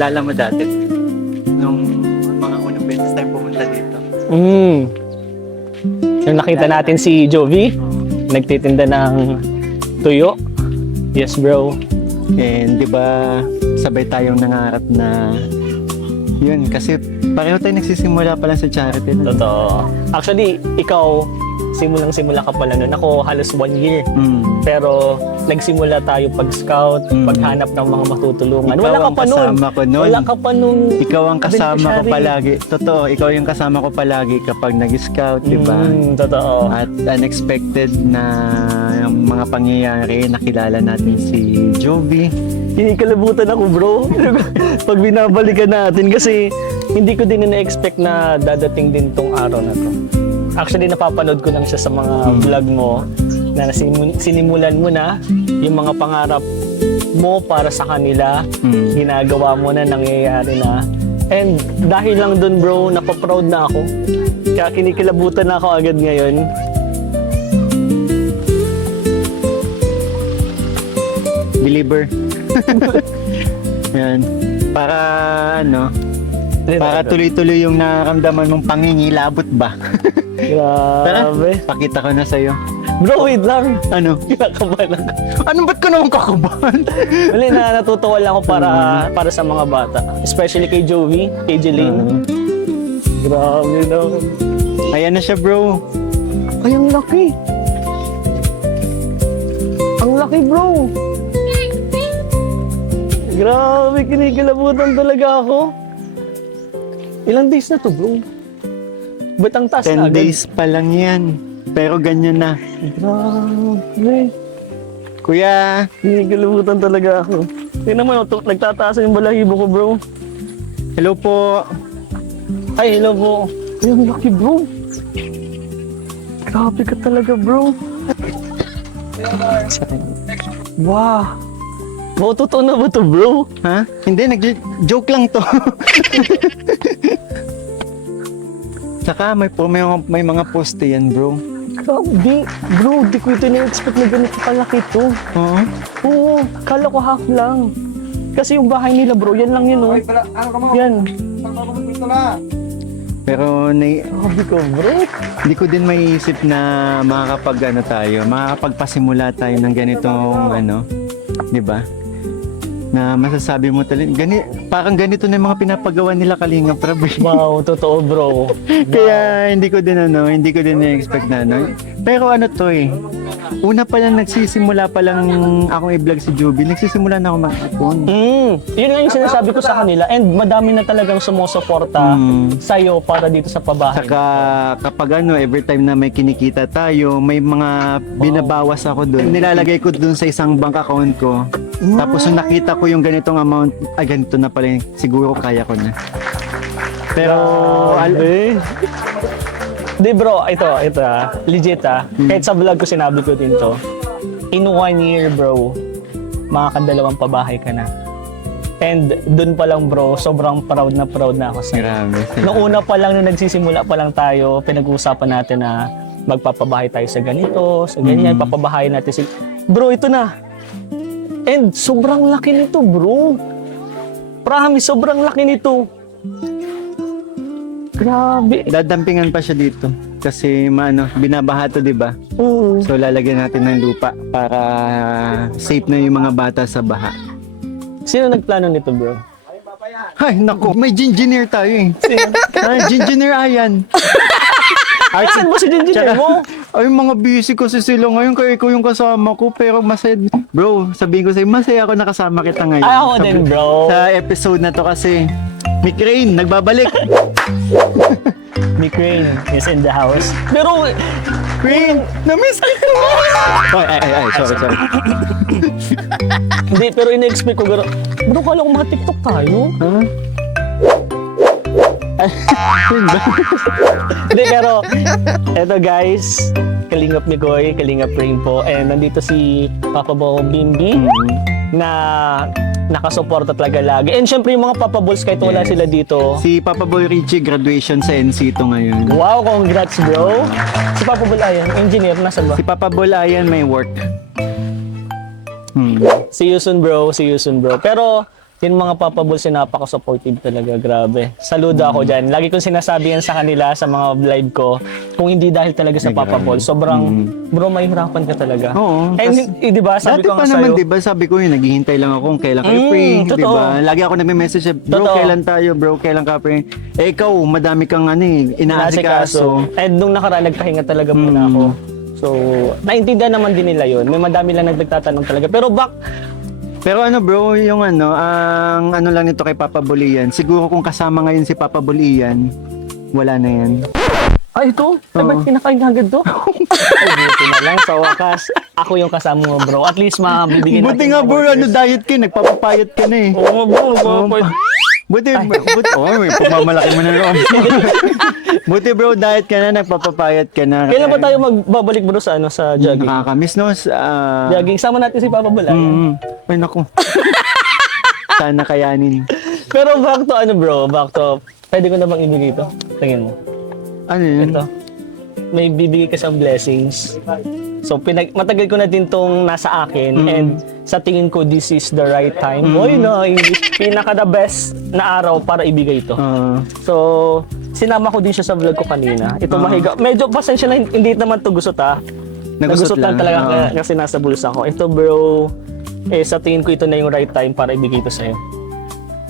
Naalala mo dati, nung mga unang beses tayo pumunta dito. Yung nakita natin si Jovi, nagtitinda ng tuyo. Yes, bro. And di ba sabay tayong nangarap na yun, kasi pareho tayo nagsisimula pa lang sa charity. Totoo. Actually, ikaw, simulang-simula ka pala nun. Ako, halos 1 year. Pero, nagsimula tayo pag-scout, paghanap ng mga matutulungan. Ikaw Wala ka ang pa nun. kasama ko nun. Wala ka pa nun. Ikaw ang kasama ko beneficiary. palagi. Totoo, ikaw yung kasama ko palagi kapag nag-scout, di ba? Totoo. At unexpected na mga pangyayari, nakilala natin si Jovi. Kinikalabutan ako, bro. Pag binabalikan natin kasi hindi ko din na-expect na dadating din tong araw na to. Actually, napapanood ko lang siya sa mga vlog mo na sinimulan mo na yung mga pangarap mo para sa kanila. Ginagawa mo na, nangyayari na. And dahil lang dun, bro, napaproud na ako. Kaya kinikilabutan na ako agad ngayon. Believer. Yan. Para ano, para tuloy-tuloy yung nararamdaman mong pangingilabot ba? Grabe. Pakita ko na sa'yo. Bro, wait lang. Ano? Kinakabahan ako. Ano ba't ka naman kakabahan? Wala na, natutuwa lang ako para sa mga bata. Especially kay Jovi, kay Jeline. Grabe na. Ayan na siya, bro. Ay, ang laki. Ang laki, bro. Grabe, kinikilabutan talaga ako. Ilang days na to, bro? Ba't ang taas 10 na agad? days pa lang yan. Pero ganyan na. Grabe. Kuya, Kinikilabutan talaga ako. Tingnan mo, nagtataas yung balahibo ko, bro. hello po. Ay, hello po. Ay, ang laki, bro. Grabe ka talaga, bro. Wow. Wow, totoo na ba to, bro? Ha? Hindi, nag-joke lang to. Saka may mga poste yan, bro. Grabe. Bro, di ko ito na-expect na ganito kalaki to. Oo. Oo, kala ko half lang. Kasi yung bahay nila, bro, yan lang yun, oh. Yan. Pero Grabe ko, bro. hindi ko din maiisip na makakapagpasimula tayo ng ganitong di ba? Na masasabi mo talaga, parang ganito na yung mga pinapagawa nila Kalinga Prab. Wow, totoo, bro. Kaya hindi ko din na-expect na Pero una pa lang nagsisimula pa lang akong i-vlog si Jovi, nagsisimula na ako mag-ipon. Yun nga yung sinasabi ko sa kanila and madami na talagang sumusuporta sa'yo para dito sa pabahay. Saka kapag every time na may kinikita tayo, may mga binabawas ako doon. Nilalagay ko doon sa isang bank account ko. Tapos nung nakita ko yung ganitong amount, ganito na pala siguro kaya ko na. Pero, Di bro, ito legit kahit sa vlog ko sinabi ko din to. In 1 year, bro, makakadalawang pabahay ka na. And dun pa lang, bro, sobrang proud na ako sa'yo. grabe. Noong una pa lang, nung nagsisimula pa lang tayo, pinag-uusapan natin na magpapabahay tayo sa ganito, sa ganyan, papabahay natin si... Bro, ito na. And sobrang laki nito, bro. Promise, sobrang laki nito. Grabe. Dadampingan pa siya dito. Kasi binabaha to, di ba? Oo. So lalagyan natin ng lupa para safe na yung mga bata sa baha. Sino nagplano nito, bro? Ay, nako, may engineer tayo eh. Sino? Engineer Ayan. Saan mo si engineer mo? Ay, mga busy kasi sila ngayon, kaya ikaw yung kasama ko, pero masaya. Bro, sabihin ko sa'yo, masaya ako nakasama kita ngayon. Ay, ako din, bro. Sa episode na to kasi, Mick Rain, nagbabalik. Mick Rain is in the house. Pero, Rain, na-miss kita. Ay, sorry. hindi, pero in-expect ko, bro, kala ko mga TikTok tayo. Huh? Hindi, pero, eto guys, Kalingap Migoy, Kalingap Rain po, and nandito si Papa Bo Bimbi, na nakasuporta talaga lagi. And syempre yung mga Papa Balls, kahit wala sila dito. Si Papa Boy Richie, graduation sa NC to ngayon. Wow, congrats bro! Si Papa Bol Ayan, engineer, nasa ba? Si Papa Bolayan may work. See you soon bro, see you soon bro. Pero Yung mga Papa Balls ay napaka-supportive talaga, grabe. Saludo ako dyan. Lagi kong sinasabi yan sa kanila sa mga live ko, kung hindi dahil talaga sa Ay, Papa grabe. Balls, sobrang, bro, mahihirapan ka talaga. Oo. And di ba, sabi Dati ko pa nga naman, sa'yo, di ba, sabi ko yun, naghihintay lang ako kung kailan kayo free, di totoo. ba? Lagi ako nagme-message, bro, Totoo. kailan tayo, bro, kailan ka free? Eh, ikaw, madami kang inaasikaso. And nung nakaraan, nagpahinga talaga muna ako. So, naintindihan naman din nila yun. May madami lang nagtatanong talaga. Pero Pero ano bro, yung ang ano lang nito kay Papa Bulian, siguro kung kasama ngayon si Papa Bulian, wala na yan. ito? Ay, ba't kinakain agad to? Ay, buti na lang. Sa wakas, ako yung kasama mo, bro. At least mabibigyan Buti nga bro, diet ka, nagpapapayat ka na eh. Oo, bro. Buti, may pagmamalaki mo na ron. Buti bro, diet ka na, nagpapapayat ka na. Kailan ba tayo magbabalik, bro, sa jogging? Nakakamiss no? Jogging. Sama natin si Papa Bula. Ay naku. Sana kayanin. Pero back to, pwede ko na bang ibigay ito? Tingin mo. Ano yun? Ito. May bibigay ka sa blessings. So, matagal ko na din tong nasa akin and sa tingin ko, this is the right time. Boy, no, pinaka-the best na araw para ibigay ito. So, sinama ko din siya sa vlog ko kanina. Ito mahiga. Medyo pasensya na, hindi naman to gusot ha. Nagusot lang talaga kasi nasa bulsa ko. Ito bro, sa tingin ko ito na yung right time para ibigay ito sa'yo.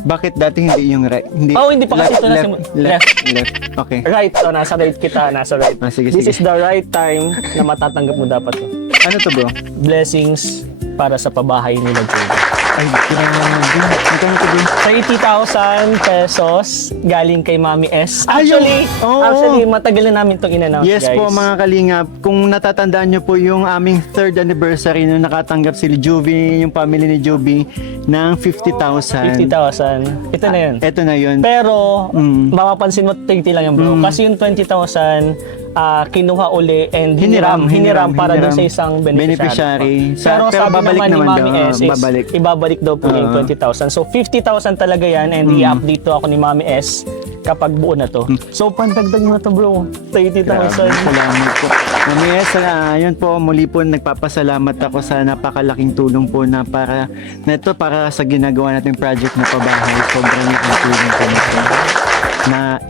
Bakit dati hindi yung right? Hindi, Hindi pa kasi ito na left. Okay. Right, nasa right kita, nasa right. Sige, This sige. is the right time na matatanggap mo dapat to. Ano to bro? Blessings para sa pabahay nila, Joey. Ay, magkano to bro? 30,000 pesos galing kay Mami S. Ayun! Oo. Actually, matagal na namin itong in-announce, Yes guys. po mga kalingap, kung natatandaan nyo po yung aming 3rd anniversary nung nakatanggap si Juvie, yung family ni Juvie ng 50,000. 50,000. Ito na yun. Ito na yun. Pero, mapapansin mo, 30 lang yan, bro. Kasi yung 20,000, kinuha uli and hiniram para dun sa isang beneficiary. Pero sabi babalik naman ni naman Mami daw, S is, babalik. ibabalik daw po yung 20,000. So, 50,000 talaga yan and i-update to ako ni Mami S kapag buo na to. So, pandagdag mo na to, bro. 30,000. Salamat po. Mami S, yun po, muli po nagpapasalamat ako sa napakalaking tulong po na para sa ginagawa nating project na pabahay. Sobrang laking tulong po nito.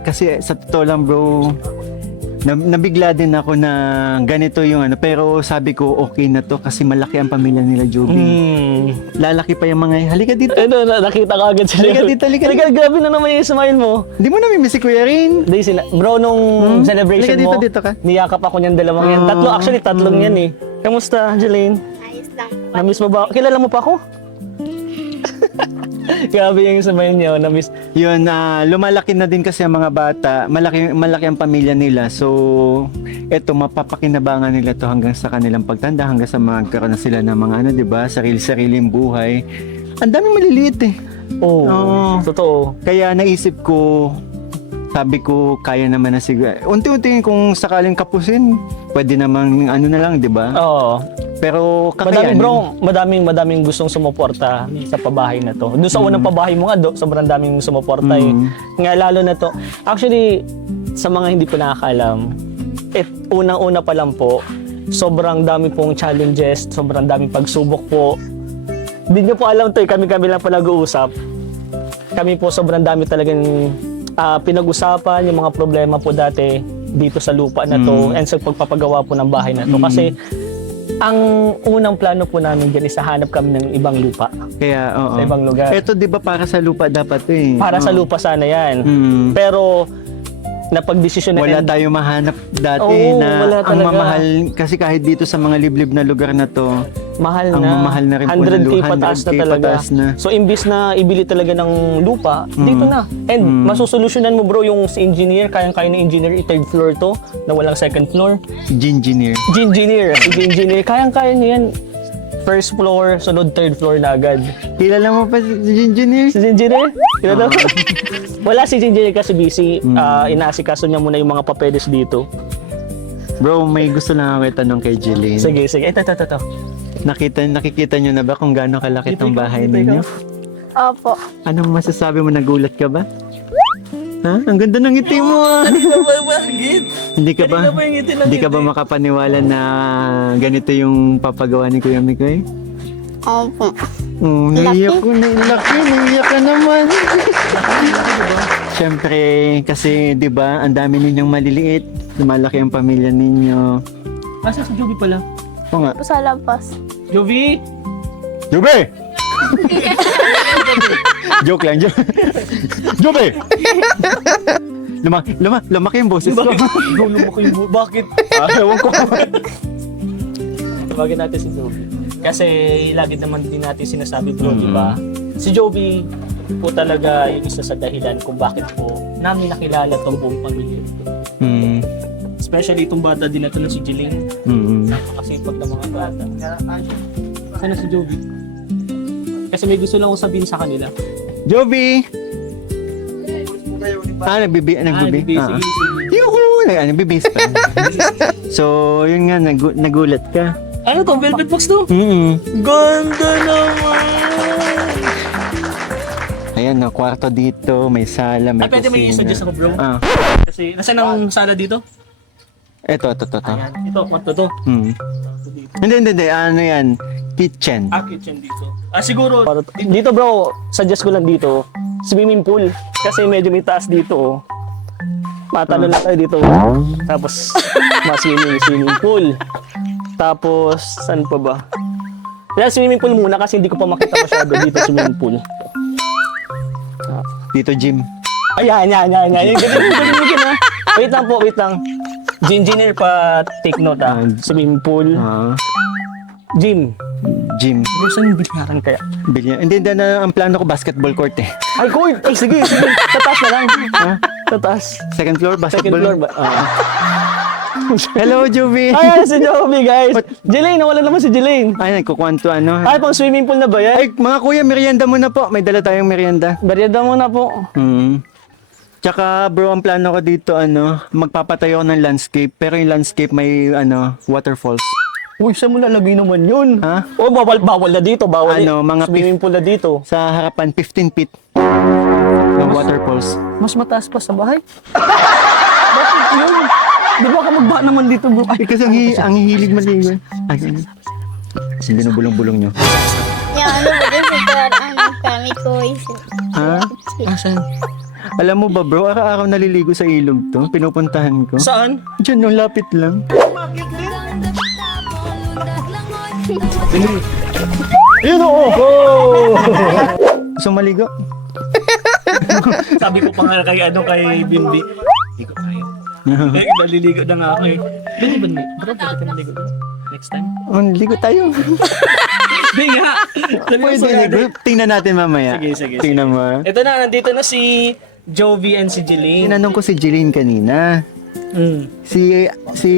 Kasi sa totoo lang bro, nabigla din ako na ganito yung pero sabi ko okay na to kasi malaki ang pamilya nila Joby. Lalaki pa yung mga halika dito. Nakita ka agad sila. Halika dito, halika dito. Grabe na naman yung smile mo. Hindi mo namimiss si Kuya Rin. Bro, nung celebration Halika mo, dito ka. niyakap ako niyang dalawang yan. Tatlong yan eh. Kamusta, Jeline? Ayos lang po. Namiss mo ba? Kilala mo pa ako? Grabe yung smile niyo, namiss. Yun, lumalaki na din kasi ang mga bata, malaki ang pamilya nila. So, eto mapapakinabangan nila to hanggang sa kanilang pagtanda, hanggang sa magkaroon na sila ng mga 'di ba, sarili-sariling buhay. Ang daming maliliit eh. Oo. Totoo. Kaya naisip ko, sabi ko, kaya naman na siguro. Unti-unti kung sakaling kapusin, pwede namang na lang, 'di ba? Oo. Pero kakayanin. Madaming gustong sumuporta sa pabahay na to. Doon sa unang pabahay mo nga, sobrang daming sumuporta eh. Nga lalo na to. Actually, sa mga hindi po nakakaalam, unang-una pa lang po, sobrang dami pong challenges, sobrang daming pagsubok po. Hindi nyo po alam to eh, kami lang pa nag-uusap. Kami po sobrang dami talagang pinag-usapan, yung mga problema po dati dito sa lupa na to and sa pagpapagawa po ng bahay na to. Kasi ang unang plano po namin dyan is hanap kami ng ibang lupa. Kaya, oo. Sa ibang lugar. Ito, di ba, para sa lupa dapat eh. Para sa lupa sana yan. Pero, napag-desisyon na wala tayo mahanap dati wala ang talaga. mamahal. Kasi kahit dito sa mga liblib na lugar na to, mahal ang na. mamahal na rin po 100K na pataas na 100K talaga. pataas na. So, imbis na ibili talaga ng lupa, dito na. And masusolusyonan mo bro, yung si engineer, kayang-kaya ng engineer, i-third floor to, na walang second floor. Engineer. Si engineer, kayang-kaya niya yan. First floor, sunod third floor na agad. Kilala mo pa si engineer? Si engineer? Kilala mo? Wala si engineer kasi busy. Inaasikaso niya muna yung mga papeles dito. Bro, may gusto lang ako itanong kay Jeline. Sige. Ito. Nakikita nyo na ba kung gaano kalaki tong bahay ninyo? Opo. Anong masasabi mo? Nagulat ka ba? Ha? Ang ganda ng ngiti mo ah. Hindi ka ba makapaniwala na ganito yung papagawa ni Kuya Mikoy? Opo. Oh, naiyak ka naman. Siyempre, kasi 'di ba, ang dami ninyong maliliit, lumalaki ang pamilya ninyo. Asa si Joby pala? Oo nga. Sa labas. Joby! Jube! Joke lang, joke. Jube! Lumaki yung boses ko. Ikaw lumaki mo. Bakit? Ewan ko. Tawagin natin si Joby. Kasi lagi naman din natin sinasabi bro, di ba? Si Joby po talaga yung isa sa dahilan kung bakit po namin nakilala tong buong pamilya. Hmm. Especially itong bata din na ito na si Jeline. Napakasipag ng mga bata. Sana si Joby? Kasi may gusto lang akong sabihin sa kanila. Joby! Nagbibi. Sige, sige. Yuhu! Nagbibis pa. So, yun nga, nagulat ka. Ano to? Velvet box to? Ganda naman! Ayan, no, kwarto dito, may sala, may Pwede may kusina. suggest ako bro? Kasi, nasa nang sala dito? Ito. Ayan, ito, kwarto to. Dito. Hindi. Ano yan? Kitchen. Kitchen dito. Siguro, dito bro, suggest ko lang dito, swimming pool. Kasi medyo may taas dito. Matalo lang tayo dito. Tapos, swimming pool. Tapos, saan pa ba? Kaya swimming pool muna kasi hindi ko pa makita masyado dito swimming pool. Dito, gym. Ayan. Galing ha. Wait lang. Engineer pa take note ha. Swimming pool, gym. Gym. Bro, saan yung bilyaran kaya? Hindi na ang plano ko basketball court eh. Ay, court! Ay, sige. Tataas na lang. Tataas. Second floor Second basketball. floor ba? Hello, Joby. Ay, si Joby, guys. Jelaine, nawala naman si Jelaine. Ay, nagkukwanto ano. Ay, pang swimming pool na ba yan? Ay, mga kuya, merienda muna po. May dala tayong merienda. Merienda muna po. Tsaka bro, ang plano ko dito, magpapatayo ako ng landscape. Pero yung landscape may, waterfalls. Uy, saan mo lalagay naman yun? Ha? Oh, bawal na dito. Bawal Mga swimming pool na dito. Sa harapan, 15 feet. Ng waterfalls. Mas mataas pa sa bahay? Bakit yun? Di ba ka magbaha naman dito, bro? Ay, Kasi ang hihilig maligo. Ay, kasi binubulong-bulong nyo. Yan, kami ko Ha? asan? Alam mo ba bro, araw-araw naliligo sa ilog to. Pinupuntahan ko. Saan? Diyan, yung lapit lang. Yun oo! Gusto maligo? Sabi ko pa nga kay Bimbi. Hindi ko kaya. Naliligo na nga ako eh. Bani. Bro, bakit ka naligo? Next time? Ligo tayo. Hindi nga. Pwede ligo. Tingnan natin mamaya. Sige. Tingnan mo. Ito na, nandito na si Joby and si Jeline. Tinanong ko si Jeline kanina. Si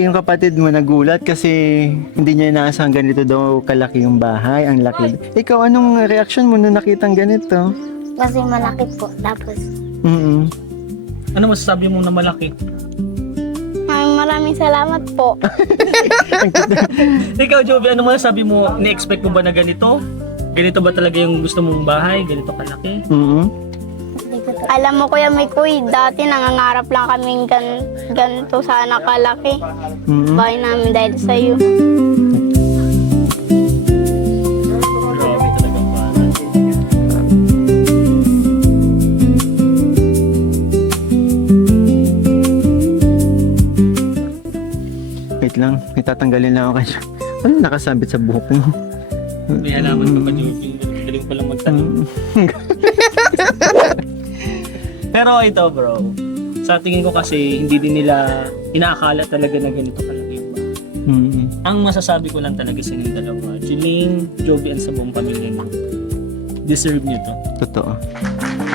yung kapatid mo nagulat kasi hindi niya inaasahan ganito daw kalaki yung bahay, ang laki. Ikaw, anong reaction mo nung nakitang ganito? Kasi malaki po. Tapos, Ano masasabi mo na malaki? maraming salamat po. Ikaw, Joby, ano masasabi mo? Ni-expect mo ba na ganito? Ganito ba talaga yung gusto mong bahay? Ganito kalaki? Alam mo kuya Mikoy, dati nangangarap lang kaming ganito sana kalaki. Bahay namin dahil sa iyo. Grabe talaga bata. Wait lang, itatanggalin lang ako kayo. Ano nakasabit sa buhok mo? May halaman ka pa, Joby. Galing palang magtanong. Pero ito, bro. Sa tingin ko kasi, hindi din nila inaakala talaga na ganito kalaki yung bahay. Ang masasabi ko lang talaga sa inyong dalawa, Jeline, Joby, and sa buong pamilya nyo, deserve nyo to. Totoo.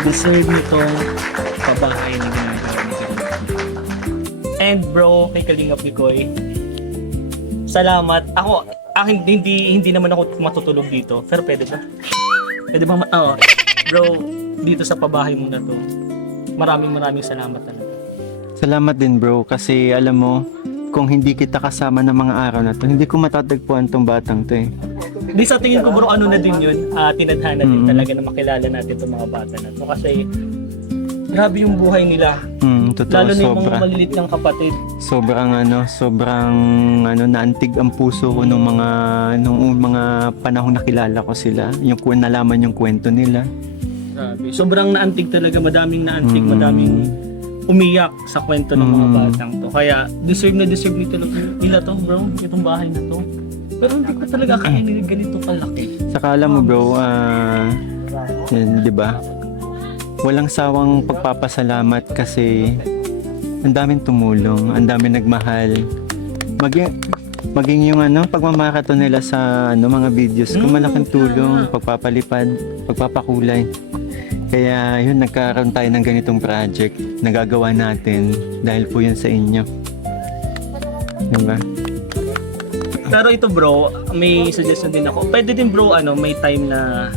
Deserve nyo tong pabahay na ginagawa ni Kalingap. And bro, kay Kalingap Mikoy, salamat. Hindi naman ako matutulog dito, pero pwede ba? Pwede ba? Bro, dito sa pabahay mo na to, maraming salamat talaga. Salamat din bro kasi alam mo, kung hindi kita kasama ng mga araw na to, hindi ko matatagpuan tong batang to eh. Di sa tingin ko bro, ano na din yun, tinadhana din talaga na makilala natin itong mga bata na to. Kasi grabe yung buhay nila. Totoo, Lalo na yung mga sobra. malilit ng kapatid. Sobrang naantig ang puso ko nung mga panahon na kilala ko sila. Yung nalaman yung kwento nila. Grabe. Sobrang naantig talaga, madaming naantig, madaming umiyak sa kwento ng mga batang to. Kaya deserve nila to, bro, itong bahay na to. Pero hindi ko talaga akalain ganito kalaki. Saka alam mo bro, yun, di ba? Walang sawang pagpapasalamat kasi ang daming tumulong, ang daming nagmahal. Maging yung pagmamarathon nila sa mga videos ko, malaking tulong, pagpapalipad, pagpapakulay. Kaya yun, nagkaroon tayo ng ganitong project na gagawa natin dahil po yun sa inyo. Diba? Pero ito bro, may suggestion din ako. Pwede din bro, may time na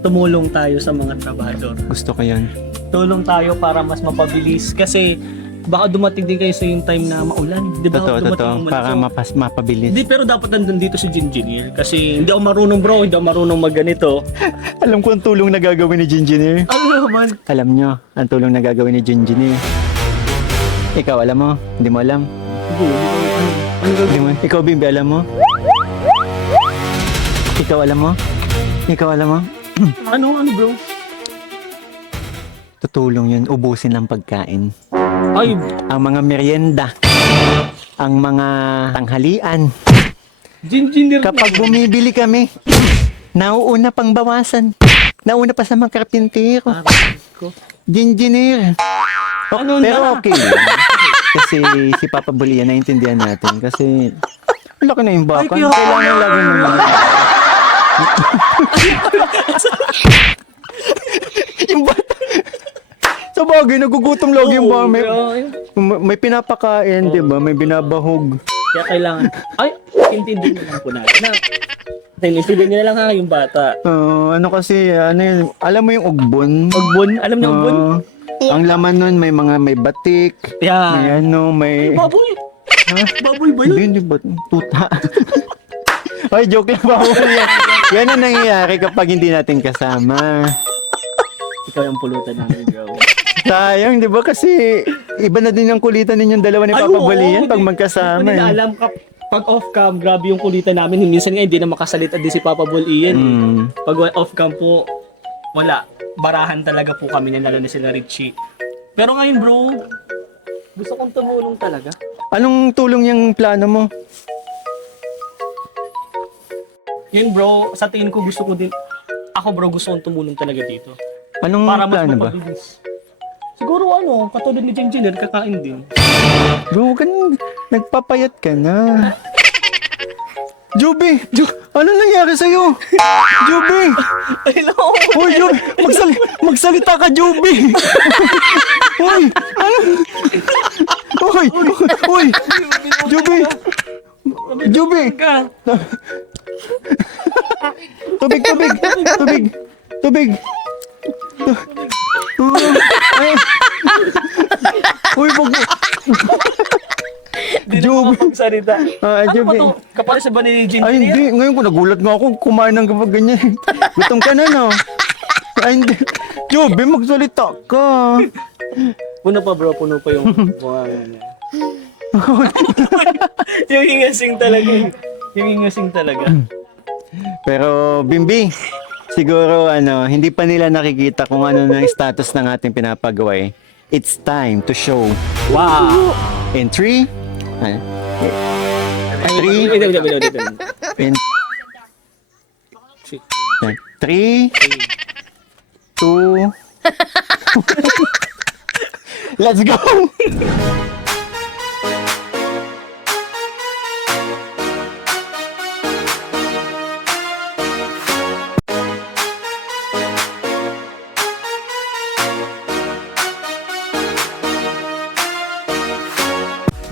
tumulong tayo sa mga trabador. Gusto ko yun. Tulong tayo para mas mapabilis. Kasi baka dumating din kayo sa yung time na maulan. Di ba? Totoo. Dumating ang Para mapabilis. Hindi, pero dapat nandun dito si Jinjinil. Kasi hindi ako marunong bro, hindi ako marunong magganito. Alam ko ang tulong na gagawin ni Jinjinir. Ano naman? Alam nyo, ang tulong na gagawin ni Jinjinir. Ikaw, alam mo? Hindi mo alam? Hindi mo. Ikaw, Bimbi, alam mo? Ikaw, alam mo? Ikaw, alam mo? Ano bro? Tutulong yun, ubusin ng pagkain. Ay, Ang mga merienda, ang mga tanghalian. Jinjinil. Kapag bumibili kami, nauuna pang bawasan. Nauna pa sa mga karpintero. Jinjinir. Ano Pero na? okay lang. Kasi si Papa Bulia, naiintindihan natin. Kasi ang laki na yung baka. Ay, Kailangan lagi mo na. Yung bata. Sa bagay, nagugutom lagi yung baka. May pinapakain, di ba? May binabahog. Kaya kailangan, intindihin nyo lang po natin na intindihin nyo na lang yung bata. Ano kasi, yun, alam mo yung ugbon? Ugbon? Alam niyo ugbon? Ang laman nun, may batik, Yeah. may Baboy! Baboy ba yun? Hindi ba? Tuta. Ay, joke lang ba? Yan ang nangyayari kapag hindi natin kasama. Ikaw yung pulutan namin, bro. Sayang, di ba? Kasi iba na din yung kulitan ninyong dalawa ni Papa Balian pag magkasama. Hindi ko nila alam pag off-cam, grabe yung kulitan namin. Minsan nga hindi na makasalita din si Papa Bol Ian. Pag off-cam po, wala. Barahan talaga po kami na lalo na sila Richie. Pero ngayon bro, gusto kong tumulong talaga. Anong tulong yung plano mo? Yun bro, sa tingin ko gusto ko din, ako bro gusto kong tumulong talaga dito. Anong Para mas plano ba? mapabilis. Siguro katulad ni Jinjinil, kakain din. Bro, nagpapayat ka na. Juby! Ano nangyari sa'yo? Juby! Hello! Uy, Juby! Magsalita ka, Juby! Uy! Ano? Uy! Juby! Juby! Ka. Tubig! Ay! Uy, Hindi na Juby. makapagsalita. Ano Juby. ba to? Kapala sa ba ni Jinjinil? Ay, hindi. Ngayon ko nagulat nga ako. Kumain ng kapag ganyan. Gutom ka na, no? Ay, hindi. Juby, magsalita ka. Puno pa bro, puno pa yung buwangan niya. Yung hingasing talaga. Yung hingasing talaga. Pero, Bimbi, siguro, hindi pa nila nakikita kung ano na yung status ng ating pinapagawa eh. It's time to show. Wow! In 3, in 3, 2, let's go!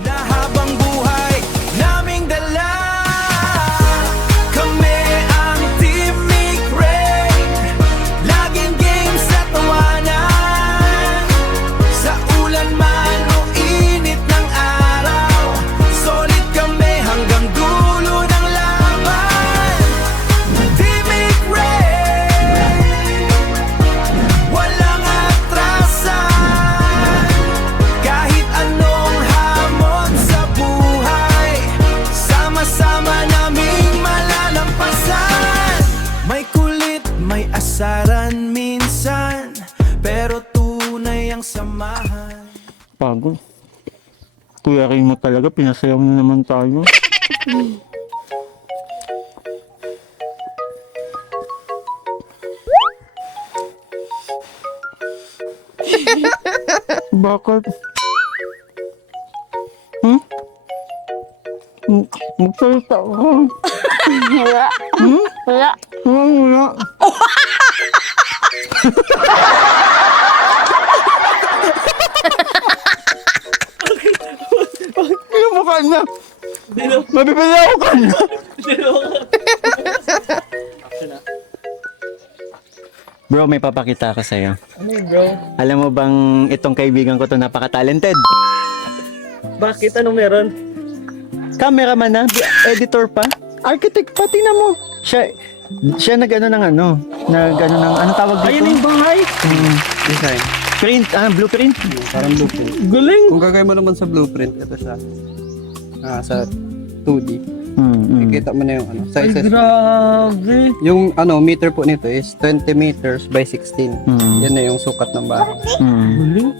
Na habang buhay naming dala, kami ang Team Mick Ray. Laging game sa tawanan, sa ulan man o init. Pagod. Kuya rin mo talaga, pinasayaw mo naman tayo. Bakit? Hmm? Magsalita ka. Wala. Hmm? Wala. Wala. Ano mo ka na? Mabibili ako ka na. Bro, may papakita ako sa'yo. Ano yun, bro? Alam mo bang itong kaibigan ko to napaka-talented? Bakit? Ano meron? Cameraman na, editor pa, architect pa, tingnan mo. Siya nag-ano ng ano tawag dito? Ayun yung bahay. Design. Print, blueprint. Parang blueprint. Galing. Kung gagawin mo naman sa blueprint, ito siya. Sa 2D. Nakikita mo na yung Ay, sizes. grabe. Yung meter po nito is 20 meters by 16. Yan na yung sukat ng bahay. Galing.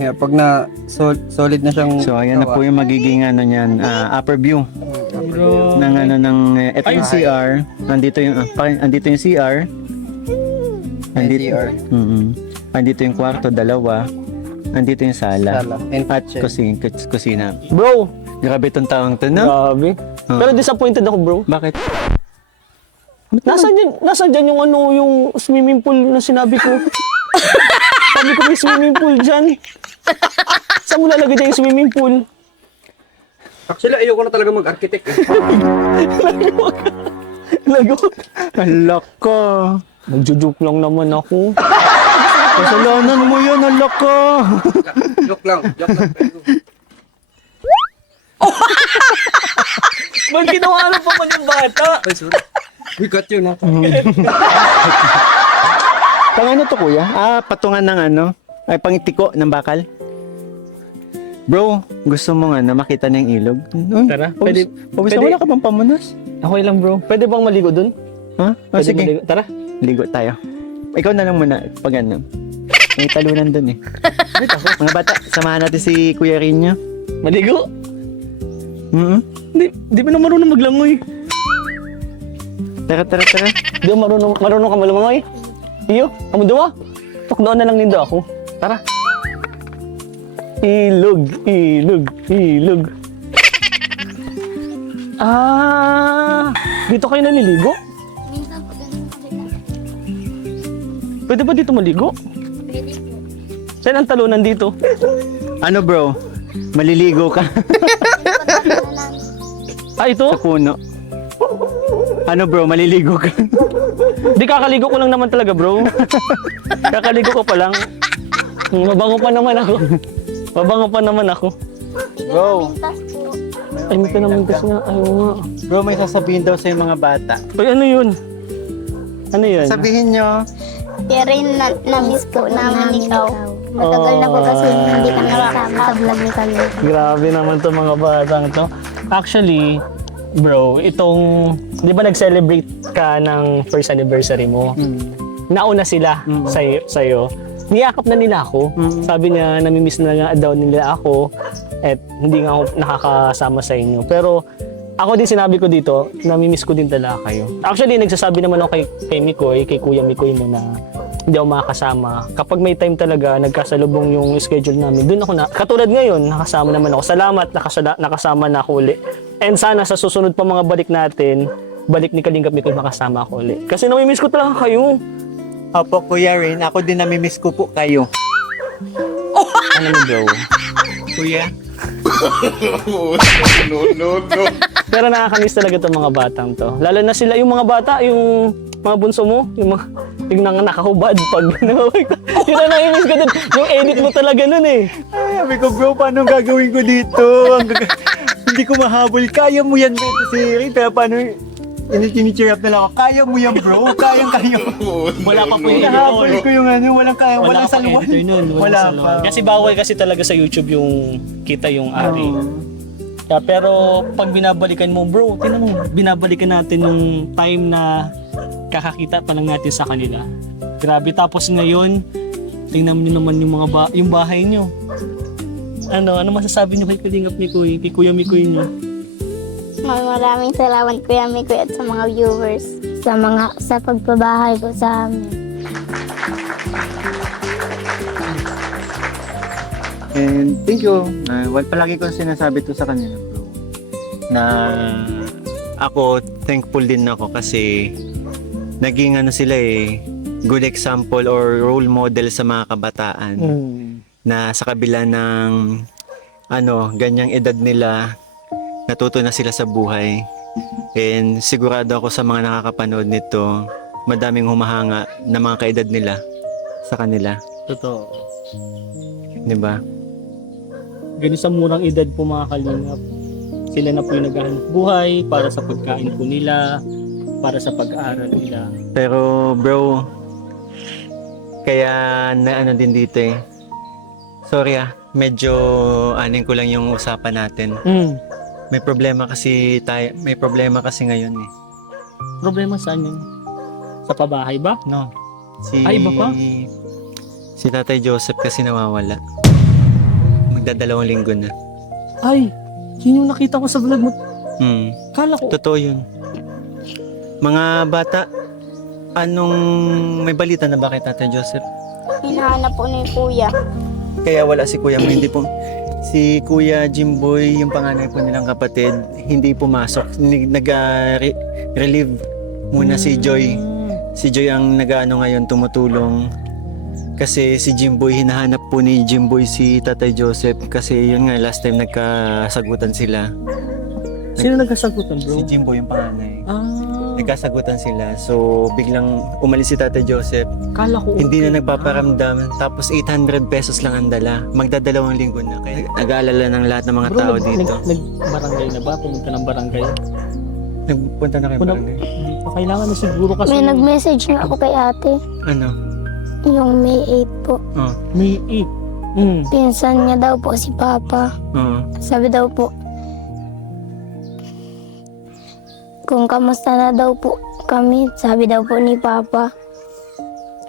Kaya pag na solid na siyang So ayan na po yung magiging niyan, upper view Grabe. ng ito yung CR. Andito yung CR. Andito. CR. Andito yung kwarto, dalawa. Andito yung sala. Sala. And At kitchen. kusina. Bro, Grabe itong taong to, no? grabe. Pero disappointed ako, bro. Bakit? Nasaan dyan yung swimming pool na sinabi ko? Sabi ko may swimming pool dyan. Saan mo lalagay dyan yung swimming pool? Actually, ayoko na talaga mag-architect. Lago. Alak ka. Magjujuk lang naman ako. Kasalanan mo yun, alak ka. Joke lang. Ba't ginawa na pa man yung bata? Ay, sorry. We got you na. Pang ano to, kuya? Patungan ng pangitiko ng bakal. Bro, gusto mo makita na yung ilog? Tara, pwede. Wala ka bang pamunas? Okay lang, bro. Pwede bang maligo dun? Ha? Pwede Sige, maligo? Tara. ligo tayo. Ikaw na lang muna, pag ano. May talunan dun eh. Mga bata, samahan natin si Kuya Rinyo. Maligo? Di ba na marunong maglangoy? Tara. Di ba marunong ka malangoy? Iyo, amo daw. Tukdoon na lang nindo ako. Tara. Ilog. Dito kayo naliligo? Minsan po ganun kabila. Pwede ba dito maligo? Pwede po. Saan ang talunan dito? Ano bro? Maliligo ka Ito? sa puno. Ano bro, maliligo ka? Di kakaligo ko lang naman talaga, bro. Kakaligo ko pa lang. Mabango pa naman ako. Bro. Mintas po. Ay, may pinamintas nga. Ayaw nga. Bro, may sasabihin daw sa mga bata. Ay, ano yun? Ano yun? Sabihin nyo. Kaya rin na-miss po namin ikaw. Matagal na po kasi hindi ka nakakasama sa vlog ni Kalo. Grabe naman to mga batang to. Actually, bro, itong, di ba nag-celebrate ka ng first anniversary mo? Nauna sila sa'yo. Niyakap na nila ako. Sabi niya, namimiss na nga daw nila ako at hindi nga ako nakakasama sa inyo. Pero ako din sinabi ko dito, namimiss ko din talaga kayo. Actually, nagsasabi naman ako kay Mikoy, kay Kuya Mikoy mo na hindi ako makakasama. Kapag may time talaga, nagkasalubong yung schedule namin, doon ako na, katulad ngayon, nakasama naman ako. Salamat, nakasama na ako uli. And sana sa susunod pa mga balik natin, balik ni Kalingap Mikoy, makasama ako uli. Kasi namimiss ko talaga kayo. Opo, Kuya Rin, ako din namimiss ko po kayo. Ano mo, bro? Kuya? Pero nakakamiss talaga itong mga batang to. Lalo na sila, yung mga bata, yung mga bunso mo, yung nakahubad pag yun ang nakimiss ko din. Yung edit mo talaga nun eh. Ay, sabi ko, bro, paano gagawin ko dito? Hindi ko mahabol. Kaya mo yan, Beto si Rin. Pero paano, ini-cheer up na lang ako. Kaya mo yan, bro. Kaya. Wala pa po yung Hinahabol ko yung walang kaya, walang saluwan. Wala pa. Kasi bawal kasi talaga sa YouTube yung kita yung ari. Yeah, pero pag binabalikan mo, bro, tingnan mo, binabalikan natin yung time na kakakita pa lang natin sa kanila. Grabe, tapos ngayon, tingnan mo naman yung mga yung bahay nyo. Ano masasabi niyo kay Kalingap Mikoy, kay Kuya Mikoy niyo? Maraming salamat Kuya Mikoy at sa mga viewers. Sa pagpabahay ko sa amin. And thank you. Palagi kong sinasabi to sa kanila, bro. Na ako, thankful din ako kasi naging sila good example or role model sa mga kabataan na sa kabila ng ganyang edad nila, natuto na sila sa buhay. And sigurado ako sa mga nakakapanood nito, madaming humahanga na mga kaedad nila sa kanila. Totoo. 'Di ba? Ganun sa murang edad po mga Kalingap. Sila na po yung naghahanap buhay para sa pagkain po nila, para sa pag-aaral nila. Pero bro, kaya na din dito Sorry medyo anin ko lang yung usapan natin. May problema kasi ngayon Problema saan yun? Sa pabahay ba? No. Iba pa? Si Tatay Joseph kasi nawawala. Magdadalawang linggo na. Ay, yun yung nakita ko sa vlog mo. Kala ko. Totoo yun. Mga bata, may balita na ba kay Tatay Joseph? Hinahanap po ni Kuya. Kaya wala si Kuya mo, hindi po. Si Kuya Jimboy, yung panganay po nilang kapatid, hindi pumasok. Nag-relieve muna si Joy. Si Joy ang ngayon tumutulong. Kasi si Jimboy, hinahanap po ni Jimboy si Tatay Joseph. Kasi yun nga, last time nagkasagutan sila. Sino nagkasagutan, bro? Si Jimboy yung panganay. Nagkasagutan sila. So, biglang umalis si Tatay Joseph. Kala ko. Hindi na nagpaparamdam. Tapos 800 pesos lang ang dala. Magdadalawang linggo na. Kaya nag-aalala ng lahat ng mga tao dito. Nag-barangay na ba? Pumunta ng barangay? Nagpunta na kayo barangay? Hindi pa kailangan na siguro kasi. May nag-message nga ako kay ate. Ano? Yung May 8 po. Oh. May 8. Pinsan niya daw po si Papa. Oh. Sabi daw po, kung kamusta na daw po kami, sabi daw po ni Papa.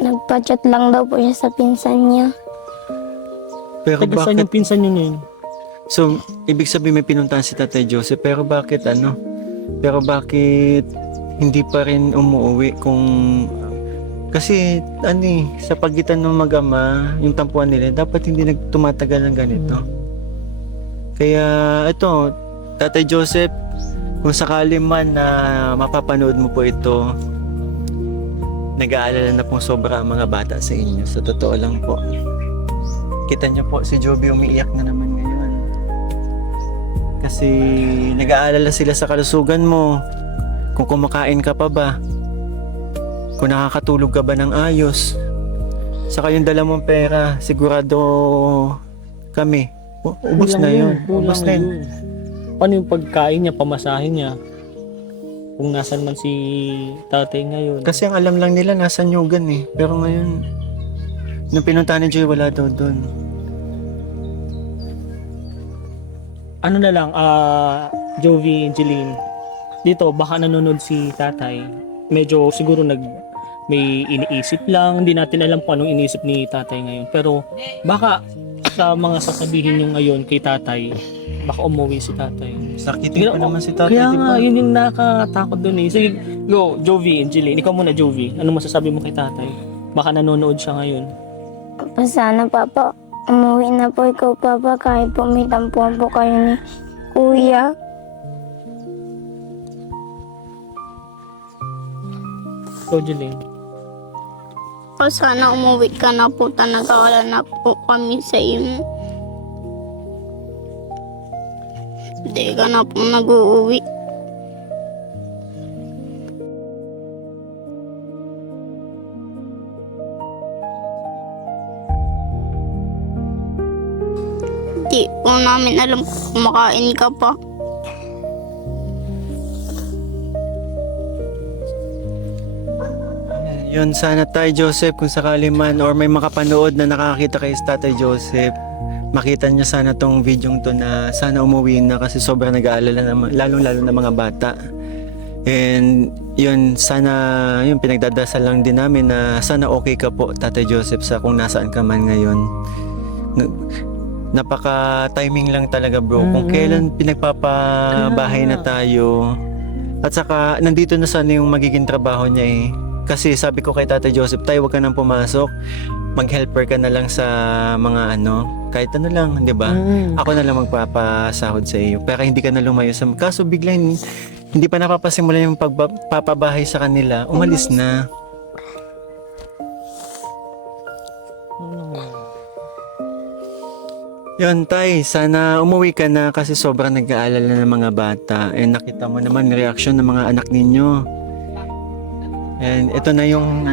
Nagpa-chat lang daw po siya sa pinsan niya. Pero Taga saan bakit? yung pinsan niyo yun? So, ibig sabihin may pinuntahan si Tatay Joseph. Pero bakit Pero bakit hindi pa rin umuwi kung... Kasi sa pagitan ng mag-ama, yung tampuan nila, dapat hindi tumatagal ng ganito. Kaya ito, Tatay Joseph, kung sakali man na mapapanood mo po ito, nag-aalala na pong sobra ang mga bata sa inyo. Sa totoo lang po. Kita niyo po, si Joby umiiyak na naman ngayon. Kasi nag-aalala sila sa kalusugan mo. Kung kumakain ka pa ba? Kung nakakatulog ka ba ng ayos? Saka yung dala mong pera, sigurado kami. Ubus na yun. Ubus na yun. Paano yung pagkain niya, pamasahin niya? Kung nasan man si tatay ngayon. Kasi ang alam lang nila nasa Nyugan Pero ngayon, nung pinuntahan ni Joy, wala daw doon. Ano na lang, Jovi, Angeline, dito baka nanonood si tatay. Medyo siguro may iniisip lang. Hindi natin alam kung anong iniisip ni tatay ngayon. Pero baka sa mga sasabihin nyo ngayon kay tatay, baka umuwi si tatay. Sakitin pa naman si tatay, Kaya di nga, ba? yun yung nakakatakot dun Sige, go, Jovi, Angeline. Ikaw muna, Jovi. Ano masasabi mo kay tatay? Baka nanonood siya ngayon. Sana Papa, umuwi na po ikaw Papa kahit po may tampuan po kayo ni Kuya. So, Angeline. O sana umuwi ka na po, tanagawala na po kami sa imo. Hindi ka na po nag-uuwi. Hindi po namin alam kung kumakain ka pa. Yun, sana Tay Joseph, kung sakali man or may makapanood na nakakita kay Tatay Joseph, makita niya sana tong video to na sana umuwi na kasi sobrang nag-aalala naman, lalong-lalo na mga bata. And yun, sana, yun, pinagdadasal lang din namin na sana okay ka po, Tatay Joseph, sa kung nasaan ka man ngayon. napaka-timing lang talaga bro. Kung kailan pinagpapabahay na tayo. At saka, nandito na sana yung magiging trabaho niya eh. Kasi sabi ko kay Tatay Joseph, tayo wag ka nang pumasok. Mag-helper ka na lang sa mga kahit ano lang, di ba? Ako na lang magpapasahod sa iyo. Pero hindi ka na lumayo sa... Kaso bigla hindi pa napapasimula yung pagpapabahay sa kanila. Umalis na. Yun, Tay, sana umuwi ka na kasi sobrang nag-aalala ng mga bata. And nakita mo naman reaction ng mga anak ninyo. And ito na yung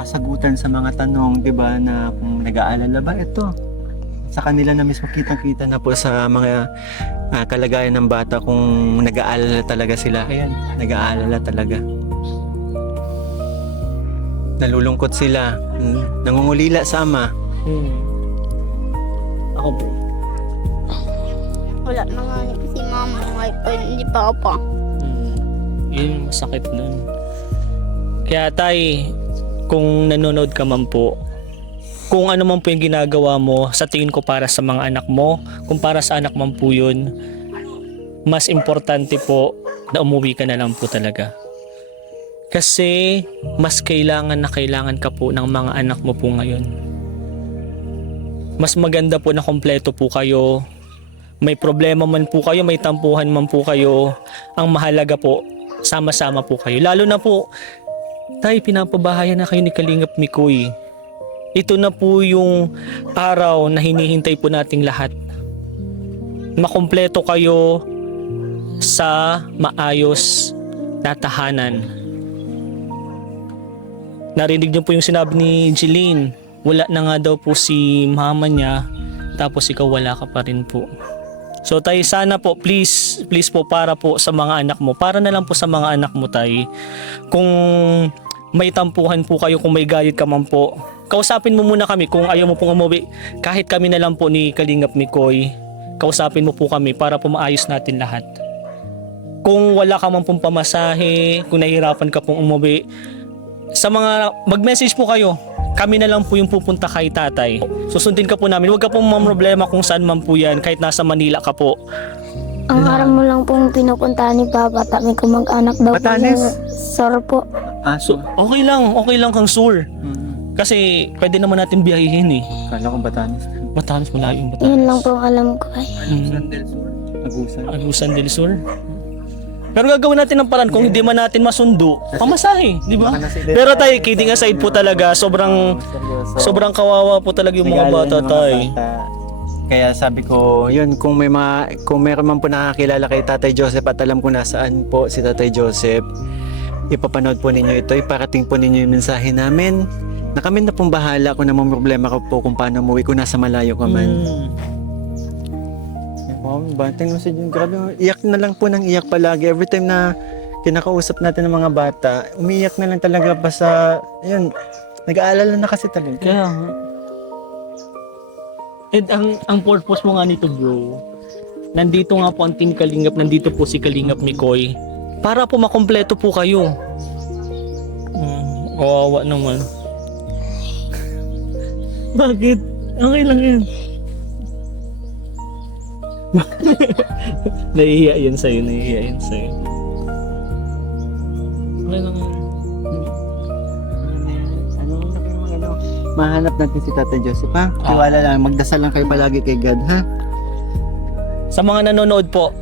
kasagutan sa mga tanong, 'di ba, na kung nag-aalala ba ito. Sa kanila na mismo kitang-kita na po sa mga kalagayan ng bata kung nag-aalala talaga sila. Ayan, nag-aalala talaga. Nalulungkot sila, nangungulila sa ama. Ako bro. Wala na nga si mama, hindi pa pa. Yun yung masakit nun. Kaya tay, kung nanonood ka man po, kung ano man po yung ginagawa mo, sa tingin ko para sa mga anak mo, kung para sa anak man po yun, mas importante po na umuwi ka na lang po talaga. Kasi mas kailangan ka po ng mga anak mo po ngayon. Mas maganda po na kompleto po kayo. May problema man po kayo, may tampuhan man po kayo. Ang mahalaga po, sama-sama po kayo. Lalo na po, tay, pinapabahayan na kayo ni Kalingap Mikoy. Ito na po yung araw na hinihintay po nating lahat. Makompleto kayo sa maayos na tahanan. Narinig niyo po yung sinabi ni Jeline. Wala na nga daw po si mama niya, tapos ikaw wala ka pa rin po. So tay, sana po please po para po sa mga anak mo, para na lang po sa mga anak mo tay. Kung may tampuhan po kayo, kung may galit ka man po, kausapin mo muna kami. Kung ayaw mo pong umuwi, kahit kami na lang po ni Kalingap Mikoy, kausapin mo po kami para po maayos natin lahat. Kung wala ka man pong pamasahe, kung nahihirapan ka pong umuwi, sa mga mag-message po kayo. Kami na lang po yung pupunta kay tatay. Susundin ka po namin. Huwag ka pong problema kung saan man po yan, kahit nasa Manila ka po. Ang araw mo lang pong pinupuntahan ni Papa, kami kung mag-anak daw po Batanes? yung sir po. So, okay lang kang sur. Kasi pwede naman natin biyahihin eh. Kala ko Batanes. Batanes, malayo yung Batanes. Yun lang po ang alam ko ay. Agusan. Agusan del Sur. Pero gagawin natin ng paraan kung hindi man natin masundo, pamasahe, di ba? Pero tayo, kidding aside po talaga, sobrang kawawa po talaga yung mga bata tayo. Kaya sabi ko, yun, kung meron man po nakakilala kay Tatay Joseph at alam ko nasaan po si Tatay Joseph, ipapanood po ninyo ito, iparating po ninyo yung mensahe namin na kami na pong bahala kung namang problema ko po kung paano umuwi kung nasa malayo ka man. Wow, batang mo sa dyan. Grabe, iyak na lang po ng iyak palagi. Every time na kinakausap natin ng mga bata, umiiyak na lang talaga pa sa, ayun, nag-aalala na kasi talaga. Kaya nga. And ang purpose mo nga nito bro, nandito nga po ang Team Kalingap, nandito po si Kalingap Mikoy, para po makompleto po kayo. Kawawa naman. Bakit? Okay lang yan. Nahihiya yan sa'yo. Okay lang yan. Mahanap natin si Tatay Joseph, ha? Tiwala lang, magdasal lang kayo palagi kay God, ha? Sa mga nanonood po,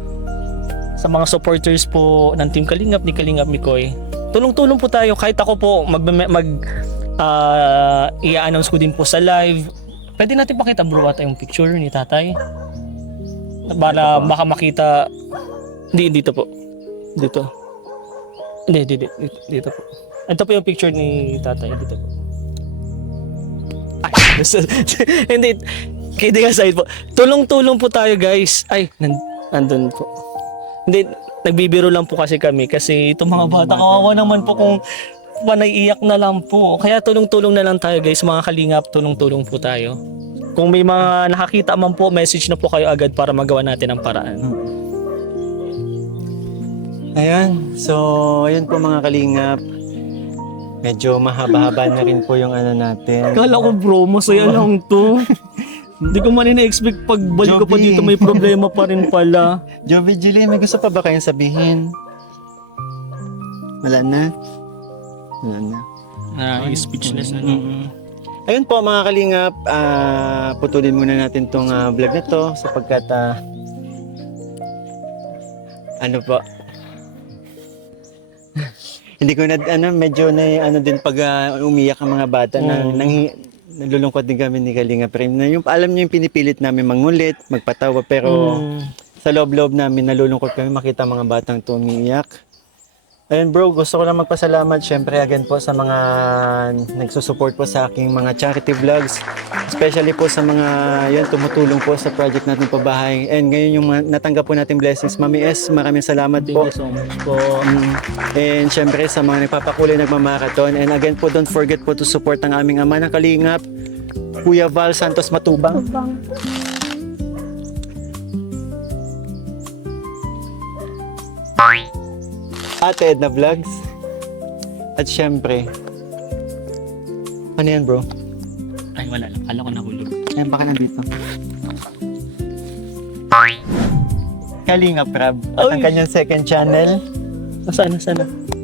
sa mga supporters po ng Team Kalingap ni Kalingap Mikoy, tulong-tulong po tayo. Kahit ako po i-announce ko din po sa live. Pwede natin pakita bro ata yung picture ni tatay para baka makita. Dito po. Dito. Dito po. Ito po yung picture ni tatay. Dito po. Ay, hindi. Kidding aside po. Tulong-tulong po tayo guys. Ay, nandun po. Hindi, nagbibiro lang po kasi kami. Kasi itong mga bata, kawawa naman po kung panaiiyak na lang po. Kaya tulong-tulong na lang tayo guys. Mga Kalingap, tulong-tulong po tayo. Kung may mga nakakita man po, message na po kayo agad para magawa natin ang paraan. Ayan. So, ayan po mga Kalingap. Medyo mahaba-haba na rin po yung ano natin. Kala ko bro, masaya lang to. Hindi ko man ina-expect pagbalik ko pa Joby. dito may problema pa rin pala. Joby, Julie, may gusto pa ba kayong sabihin? Wala na? Wala na. Speechless na. Ayun po mga kalingap, putulin muna natin tong vlog na to sapagkat ano po, hindi ko na medyo na din pag umiyak ang mga bata na nalulungkot din kami ni Kalingap Rim. Na yung alam niyo yung pinipilit namin mangulit, magpatawa pero sa loob-loob namin nalulungkot kami makita mga batang tumiyak. Ayun bro, gusto ko lang magpasalamat syempre again po sa mga nagsusupport po sa aking mga charity vlogs. Especially po sa mga yun, tumutulong po sa project natin pabahay. And ngayon yung natanggap po natin blessings. Mami S, maraming salamat po. Thank you so much po. And syempre sa mga nagpapakulay nagmamarathon. And again po, don't forget po to support ang aming ama ng Kalingap, Kuya Val Santos Matubang. Ate Edna Vlogs. At syempre, ano yan bro? Ay wala lang, kala ko nahulog. Ayan, baka nandito. Kalingap Rab. At ang Ay. kanyang second channel. Nasaan?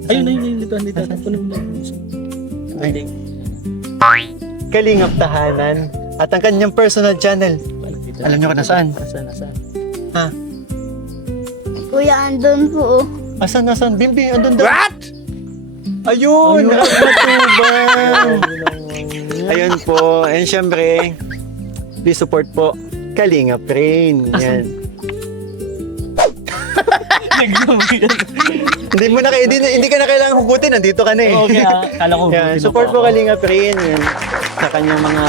Ayun, dito. Puno na. Kalingap Tahanan. At ang kanyang personal channel. Alam niyo kung nasaan? Nasaan? Ha? Kuya, andun po. Asan? Bimbi, andun daw. What? Ayun! Matubang! Ayun po. And syempre, please support po Kalingap Rain. Yan. Hindi ka na kailangan hugutin. Nandito ka na eh. Okay kala ko. Yan, support po Kalingap Rain. Yan. Sa kanyang mga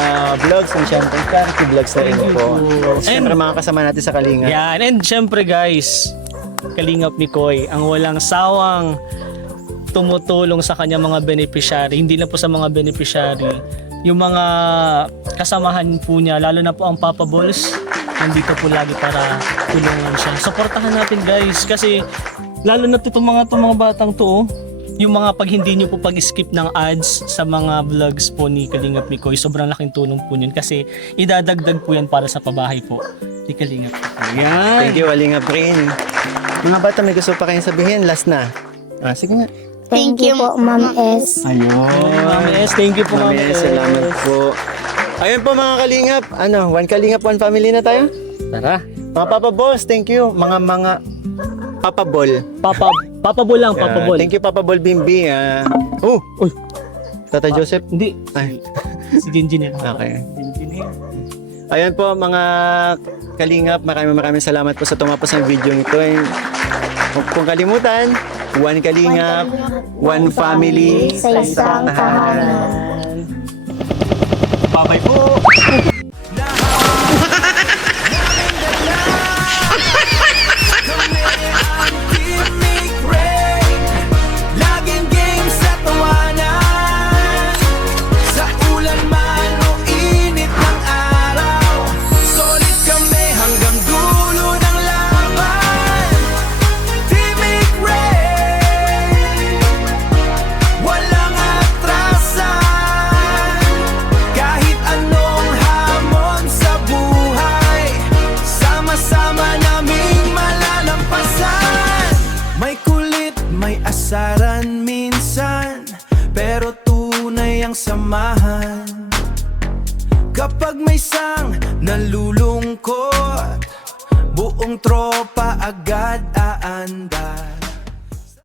vlogs and syempre charity vlogs na rin po. Syempre mga kasama natin sa Kalingap. Yan, and syempre guys, Kalingap ni Koy, ang walang sawang tumutulong sa kanya mga beneficiary, hindi lang po sa mga beneficiary, yung mga kasamahan po niya, lalo na po ang Papa Balls, nandito po lagi para tulungan siya. Supportahan natin guys, kasi lalo na itong mga batang to, yung mga pag hindi nyo po pag-skip ng ads sa mga vlogs po ni Kalingap ni Koy, sobrang laking tulong po yun kasi idadagdag po yan para sa pabahay po ni Kalingap. Yan! Thank you, Kalingap Rain. Mga bata, may gusto pa kayong sabihin? Last na. Sige nga. Thank you po, Ma'am S. Ayun. Mami S, thank you po Mami S. Salamat po. Ayun po mga Kalingap. One Kalingap, one family na tayo? Tara. Mga Papa Balls, thank you. Mga Papa Ball. Papa Bol lang, Papa Bol. Thank you, Papa Ball Bimbi. Uy! Tata Joseph? Hindi. Ay. Si Jinjin yan. Okay. Jinjin yan. Ayun po mga Kalingap, maraming salamat po sa tumapos ng video nito. Huwag pong kalimutan, one Kalingap, one family, Sa isang tahanan. Bye-bye po! Teammate Ray, laging game sa tawanan. Sa ulan man o init ng araw, solid kami hanggang dulo ng laban. Teammate Ray, walang atrasan. Kahit anong hamon sa buhay, sama-sama naming malalampasan. May kulit, may asaran minsan, pero tunay ang samahan. Kapag may sang nalulungkot, buong tropa agad